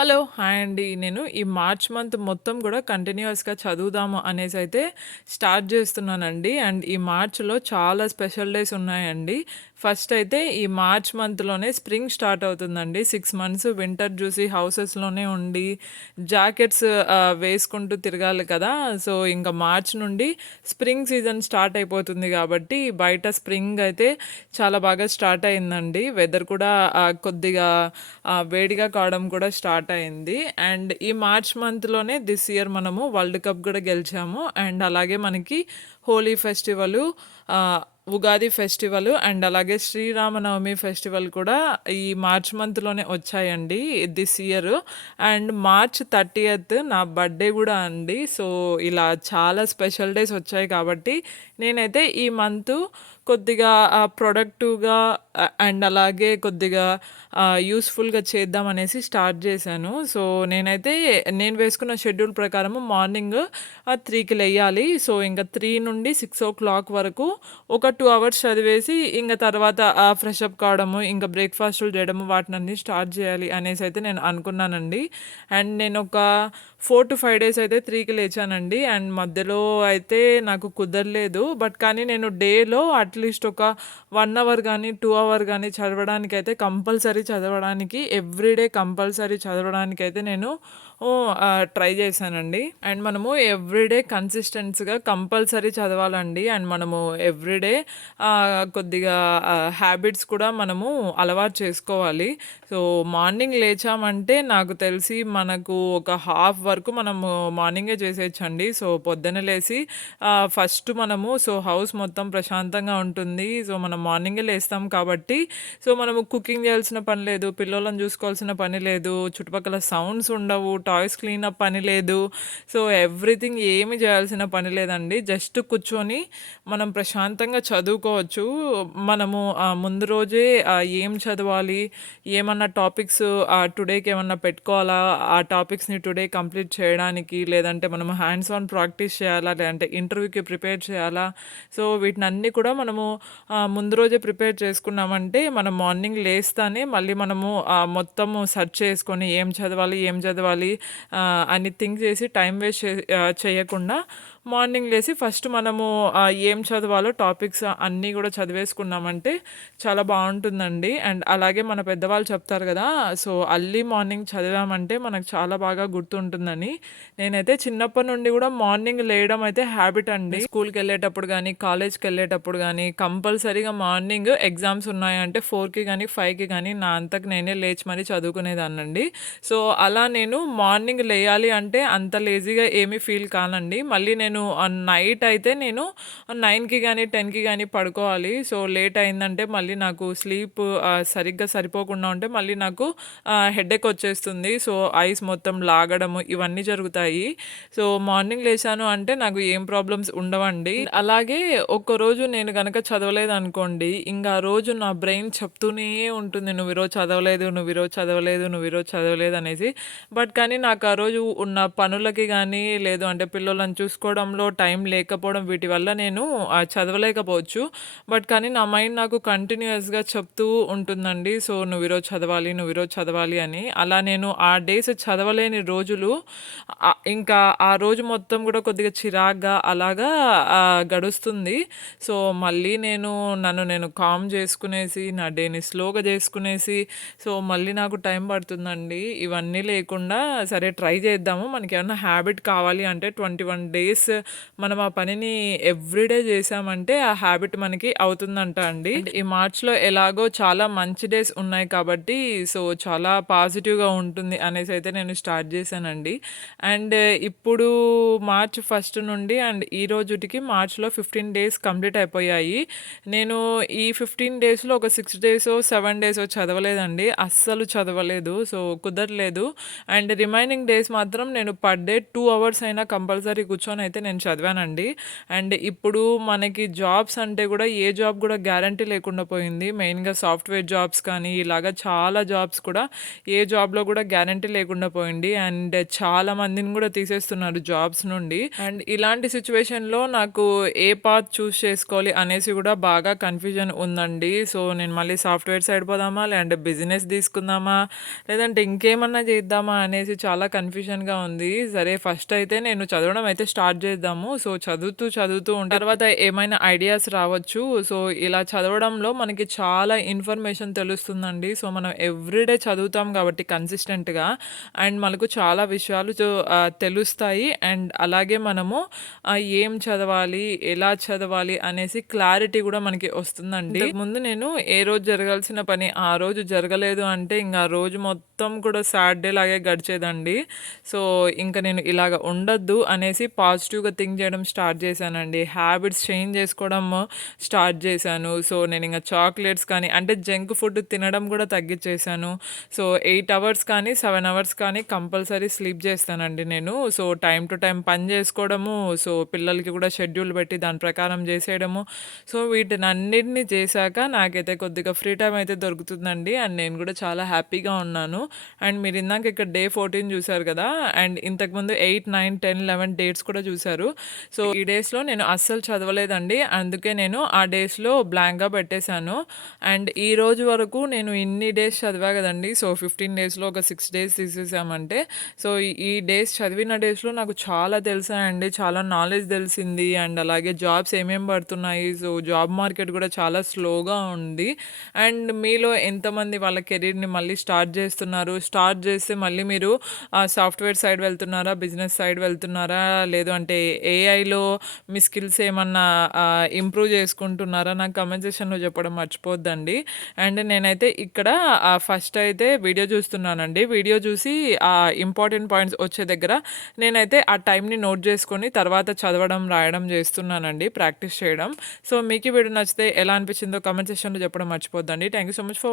Hello! Hi అండి. నేను ఈ మార్చ్ మంత్ మొత్తం గూడా కంటిన్యూయస్‌గా చదువుదాము అనేసైతే స్టార్ట్ జేస్తున్నానండి. అండ్ ఈ మార్చ్‌లో చాలా స్పెషల్ డేస్ ఉన్నాయండి. ఫస్ట్ అయితే ఈ మార్చ్ మంత్‌లోనే స్ప్రింగ్ స్టార్ట్ అవుతుందండి. 6 మంత్స్ వింటర్ జూసి హౌసెస్‌లోనే ఉండి జాకెట్స్ వేసుకుంటూ తిరగాలి కదా! సో, ఇంక మార్చ్ నుండి స్ప్రింగ్ సీజన్ స్టార్ట్ అయిపోతుంది గాబట్టి బయట స్ప్రింగ్ అయితే చాలా బాగా స్టార్ట్ అయిందండి. వెదర్ కూడా కొద్దిగా వేడిగా కావడం కూడా స్టార్ట్ అయింది. అండ్ ఈ మార్చ్ మంత్‌లోనే దిస్ ఇయర్ మనము వరల్డ్ కప్ గూడా గెలిచాము. అండ్ అలాగే మనకి Holi festival, Ugadi festival and అలాగే శ్రీరామనవమి ఫెస్టివల్ కూడా ఈ మార్చ్ మంత్‌లోనే వచ్చాయండి దిస్ ఇయర్. అండ్ మార్చ్ 30థ్ నా బర్త్‌డే గూడా అండి. సో, ఇలా చాలా స్పెషల్ డేస్ వచ్చాయి కాబట్టి నేనైతే ఈ మంతు కొద్దిగా ప్రొడక్టివ్‌గా అండ్ అలాగే కొద్దిగా యూజ్‌ఫుల్‌గా చేద్దామనేసి స్టార్ట్ జేశాను. సో, నేను వేసుకున్న షెడ్యూల్ ప్రకారము మార్నింగ్ 3కి లెయ్యాలి. సో, ఇంక 3 నుండి 6:00 వరకు ఒక 2 అవర్స్ చదివేసి ఇంగ తర్వాత ఫ్రెష్ అప్ కావడము, ఇంక బ్రేక్‌ఫాస్టులు జేయడము వాటినన్నీ స్టార్ట్ జేయాలి అనేసైతే నేను అనుకున్నానండి. అండ్ నేనొక 4-5 డేస్ అయితే 3కి లేచానండి. అండ్ మధ్యలో అయితే నాకు కుదరలేదు. కానీ నేను డేలో అట్‌లీస్ట్ ఒక 1 అవర్ గానీ, 2 అవర్ గానీ చదవడానికైతే కంపల్సరీ చదవడానికి ఎవ్రీడే కంపల్సరీ చదవడానికైతే నేను ట్రై చేశానండి. అండ్ మనము ఎవ్రీడే కన్సిస్టెన్స్‌గా కంపల్సరీ చదవాలండి. అండ్ మనము ఎవ్రీడే కొద్దిగా హ్యాబిట్స్ కూడా మనము అలవాటు చేసుకోవాలి. సో, మార్నింగ్ లేచామంటే నాకు తెలిసి మనకు ఒక హాఫ్ వరకు మనము మార్నింగే చేసేయొచ్చండి. సో, పొద్దున్న లేసి ఫస్ట్ మనము హౌస్ మొత్తం ప్రశాంతంగా ఉంటుంది. సో, మనం మార్నింగే లేస్తాం కాబట్టి మనము కుకింగ్ చేయాల్సిన పని లేదు. పిల్లోలను చూసుకోవాల్సిన పని లేదు. చుట్టుపక్కల సౌండ్స్ ఉండవు. టాయ్స్ క్లీనప్ పని లేదు. సో, ఎవ్రీథింగ్ ఏమి చేయాల్సిన పని లేదండి. జస్ట్ కూర్చొని మనం ప్రశాంతంగా చదువుకోవచ్చు. మనము ముందు రోజే ఏం చదవాలి, ఏమన్నా టాపిక్స్ టుడేకేమన్నా పెట్టుకోవాలా, ఆ టాపిక్స్‌ని టుడే కంప్లీట్ చేయడానికి, లేదంటే మనం హ్యాండ్స్ ఆన్ ప్రాక్టీస్ చేయాలా, లేదంటే ఇంటర్వ్యూకి ప్రిపేర్ చేయాలా. సో, వీటినన్నీ కూడా మనము ముందు రోజే ప్రిపేర్ చేసుకున్నామంటే, మనం మార్నింగ్ లేస్తానే మళ్ళీ మనము మొత్తము సెర్చ్ చేసుకొని ఏం చదవాలి అని థింక్ చేసి టైం వేస్ట్ చేయకుండా మార్నింగ్ లేసి ఫస్ట్ మనము ఏం చదవాలో టాపిక్స్ అన్నీ గూడా చదివేసుకున్నామంటే చాలా బావుంటుందండి. అండ్ అలాగే మన పెద్దవాళ్ళు చెప్తారు గదా! సో, అర్లీ మార్నింగ్ చదివామంటే మనకు చాలా బాగా గుర్తుంటుందని. నేనైతే చిన్నప్పటి నుండి గూడా మార్నింగ్ లేయడం అయితే హాబిట్ అండి. స్కూల్‌కెళ్ళేటప్పుడు గానీ, కాలేజ్‌కెళ్ళేటప్పుడు గానీ కంపల్సరీగా మార్నింగ్ ఎగ్జామ్స్ ఉన్నాయంటే 4కి గానీ, 5కి గానీ నా అంతకు నేనే లేచి మరీ చదువుకునేదాన్నండి. సో, అలా నేను మార్నింగ్ లేయాలి అంటే అంత లేజీగా ఏమీ ఫీల్ కానండి. మళ్ళీ నేను నైట్ అయితే నేను 9కి గానీ, 10కి గానీ పడుకోవాలి. సో, లేట్ అయిందంటే మళ్ళీ నాకు స్లీప్ సరిగ్గా సరిపోకుండా ఉంటే మళ్ళీ నాకు హెడేక్ వచ్చేస్తుంది. సో, ఐస్ మొత్తం లాగడము ఇవన్నీ జరుగుతాయి. సో, మార్నింగ్ లేచాను అంటే నాకు ఏం ప్రాబ్లమ్స్ ఉండవండి. అలాగే ఒక్కరోజు నేను గనక చదవలేదనుకోండి, ఇంగ ఆ రోజు నా బ్రెయిన్ చెప్తూనే ఉంటుంది. "నువ్వు ఈరోజు చదవలేదు, నువ్వు ఈరోజు చదవలేదు, నువ్వు ఈరోజు చదవలేదు" అనేసి. కానీ నాకు ఆ రోజు ఉన్న పనులకి గానీ, లేదు అంటే పిల్లోలను చూసుకోవడంలో టైం లేకపోవడం వీటి వల్ల నేను చదవలేకపోవచ్చు. కానీ నా మైండ్ నాకు కంటిన్యూయస్‌గా చెప్తూ ఉంటుందండి. సో, "నువ్వు ఈరోజు చదవాలి, నువ్వు ఈరోజు చదవాలి" అని. అలా నేను ఆ డేస్ చదవలేని రోజులు ఇంకా ఆ రోజు మొత్తం గూడా కొద్దిగా చిరాగ్గా అలాగా గడుస్తుంది. సో, మళ్ళీ నన్ను నేను కామ్ జేసుకునేసి, నా డేని స్లోగా జేసుకునేసి, సో, మళ్ళీ నాకు టైం పడుతుందండి. ఇవన్నీ లేకుండా సరే ట్రై చేద్దాము. మనకేమన్నా హ్యాబిట్ కావాలి అంటే 21 డేస్ మనం ఆ పనిని ఎవ్రీడే చేశామంటే ఆ హ్యాబిట్ మనకి అవుతుందంట అండి. అండ్ ఈ మార్చ్‌లో ఎలాగో చాలా మంచి డేస్ ఉన్నాయి కాబట్టి చాలా పాజిటివ్‌గా ఉంటుంది అనేసైతే నేను స్టార్ట్ చేశానండి. అండ్ ఇప్పుడు మార్చ్ ఫస్ట్ నుండి అండ్ ఈ రోజుటికి మార్చ్‌లో 15 డేస్ కంప్లీట్ అయిపోయాయి. నేను ఈ 15 డేస్‌లో ఒక 6 డేసో, 7 డేసో చదవలేదండి. అస్సలు చదవలేదు. సో, కుదరలేదు. అండ్ రిమైనింగ్ డేస్ మాత్రం నేను పర్ డే 2 అవర్స్ అయినా కంపల్సరీ కూర్చొనైతే నేను చదివానండి. అండ్ ఇప్పుడు మనకి జాబ్స్ అంటే గూడా ఏ జాబ్ గూడా గ్యారంటీ లేకుండా పోయింది. మెయిన్‌గా సాఫ్ట్‌వేర్ జాబ్స్ కానీ ఇలాగ చాలా జాబ్స్ కూడా ఏ జాబ్‌లో గూడా గ్యారంటీ లేకుండా పోయింది. అండ్ చాలా మందిని గూడా తీసేస్తున్నారు జాబ్స్ నుండి. అండ్ ఇలాంటి సిట్యుయేషన్‌లో నాకు ఏ పాత్ చూజ్ చేసుకోవాలి అనే అనేసి గూడా బాగా కన్‌ఫ్యూజన్ ఉందండి. సో, నేను మళ్ళీ సాఫ్ట్‌వేర్ సైడ్ పోదామా? లేదంటే బిజినెస్ తీసుకుందామా? లేదంటే ఇంకేమన్నా చేద్దామా? అనేసి చాలా కన్‌ఫ్యూజన్‌గా ఉంది. సరే ఫస్ట్ అయితే నేను చదవడం అయితే స్టార్ట్ చేద్దాము. సో, చదువుతూ ఉంటే తర్వాత ఏమైనా ఐడియాస్ రావచ్చు. సో, ఇలా చదవడంలో మనకి చాలా ఇన్ఫర్మేషన్ తెలుస్తుందండి. సో, మనం ఎవ్రీడే చదువుతాం కాబట్టి కన్సిస్టెంట్‌గా అండ్ మనకు చాలా విషయాలు తెలుస్తాయి. అండ్ అలాగే మనము ఏం చదవాలి? ఎలా చదవాలి? అనేసి క్లారిటీ గూడా మనకి వస్తుందండి. ఇంతకుముందు నేను ఏ రోజు జరగాల్సిన పని ఆ రోజు జరగలేదు అంటే ఇంగ ఆ రోజు మొత్తం కూడా సాడ్ డే లాగే గడిచేదండి. సో, ఇంక నేను ఇలాగ ఉండొద్దు అనేసి పాజిటివ్‌గా థింక్ చేయడం స్టార్ట్ చేశానండి. హ్యాబిట్స్ చేంజ్ చేసుకోవడం స్టార్ట్ చేశాను. సో, నేనింగ చాక్లెట్స్ కానీ అంటే జంక్ ఫుడ్ తినడం కూడా తగ్గిచ్చేశాను. సో, 8 అవర్స్ కానీ, 7 అవర్స్ కానీ కంపల్సరీ స్లీప్ చేస్తానండి నేను. సో, టైమ్ టు టైమ్ పని చేసుకోవడము, సో, పిల్లలకి కూడా షెడ్యూల్ పెట్టి దాని ప్రకారం చేసేయడము. సో, వీటినన్నిటిని చేశాక నాకైతే కొద్దిగా ఫ్రీ టైమ్ అయితే దొరుకుతుందండి. అండ్ నేను కూడా చాలా హ్యాపీగా ఉన్నాను. అండ్ మీరిందాక ఇక్కడ డే 14 చూసారు కదా! అండ్ ఇంతకుముందు 8, 9, 10, 11 డేట్స్ కూడా చూసారు. సో, ఈ డేస్‌లో నేను అస్సలు చదవలేదండి. అందుకే నేను ఆ డేస్‌లో బ్లాంక్‌గా పెట్టేశాను. అండ్ ఈ రోజు వరకు నేను ఇన్ని డేస్ చదివా గదండీ! సో, 15 డేస్‌లో ఒక 6 డేస్ తీసేసామంటే, సో, ఈ డేస్ చదివిన డేస్‌లో నాకు చాలా తెలిసాయండి. చాలా నాలెడ్జ్ తెలిసింది. అండ్ అలాగే జాబ్స్ ఏమేం పడుతున్నాయి. సో, జాబ్ మార్కెట్ గూడా చాలా స్లోగా ఉంది. అండ్ మీలో ఎంతమంది వాళ్ళ కెరీర్‌ని మళ్ళీ స్టార్ట్ జేస్తున్నారు? స్టార్ట్ జేస్తే మళ్ళీ మీరు సాఫ్ట్‌వేర్ సైడ్ వెళ్తున్నారా? బిజినెస్ సైడ్ వెళ్తున్నారా? లేదు అంటే ఏఐలో మీ స్కిల్స్ ఏమన్నా ఇంప్రూవ్ చేసుకుంటున్నారా? నాకు కామెంట్ సెక్షన్‌లో చెప్పడం మర్చిపోవద్దండి. అండ్ నేనైతే ఇక్కడ ఫస్ట్ అయితే వీడియో చూస్తున్నానండి. వీడియో చూసి ఇంపార్టెంట్ పాయింట్స్ వచ్చే దగ్గర నేనైతే ఆ టైమ్‌ని నోట్ చేసుకొని తర్వాత చదవడం, రాయడం చేస్తున్నానండి. ప్రాక్టీస్ చేయడం. సో, మీకు ఈ వీడియో నచ్చితే ఎలా అనిపించిందో కామెంట్ సెక్షన్‌లో చెప్పడం మర్చిపోవద్దండి. Thank you so much for